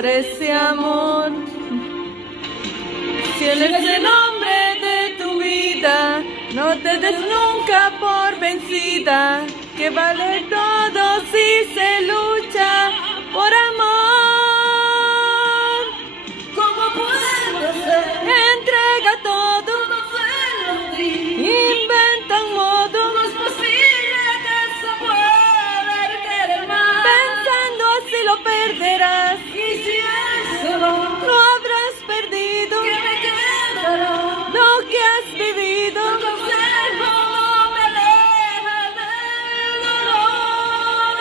por ese amor. Si Él es el hombre de tu vida, no te des nunca por vencida, que vale todo si se lucha por amor. ¿Cómo puedo ser? Entrega todo, inventa un modo, ¿Cómo es posible que se pueda querer más? pensando así lo perderás. Y si eso no, Lo habrás perdido, ¿qué me quedará? lo que has vivido. Tu consejo no me aleja del dolor.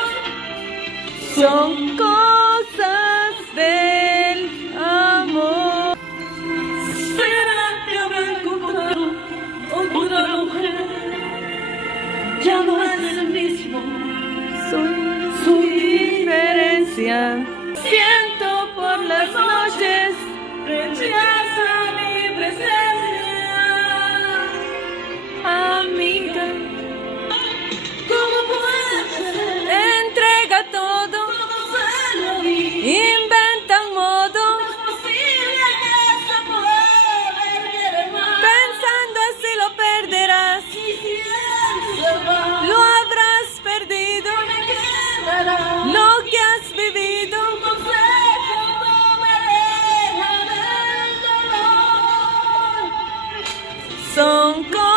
Son cosas del amor. ¿Será que habrá encontrado otra mujer? Ya no es el mismo. Su diferencia. Siento por las noches, Rechaza mi presencia. amiga. ¿Cómo puede ser? Entrega todo, Todo se lo di. inventa un modo, ¿Cómo es posible que se pueda querer más? pensando así lo perderás. Y si él se va, Lo habrás perdido, ¿qué me quedará? lo que has vivido. Tu consejo no me aleja del dolor. Son cosas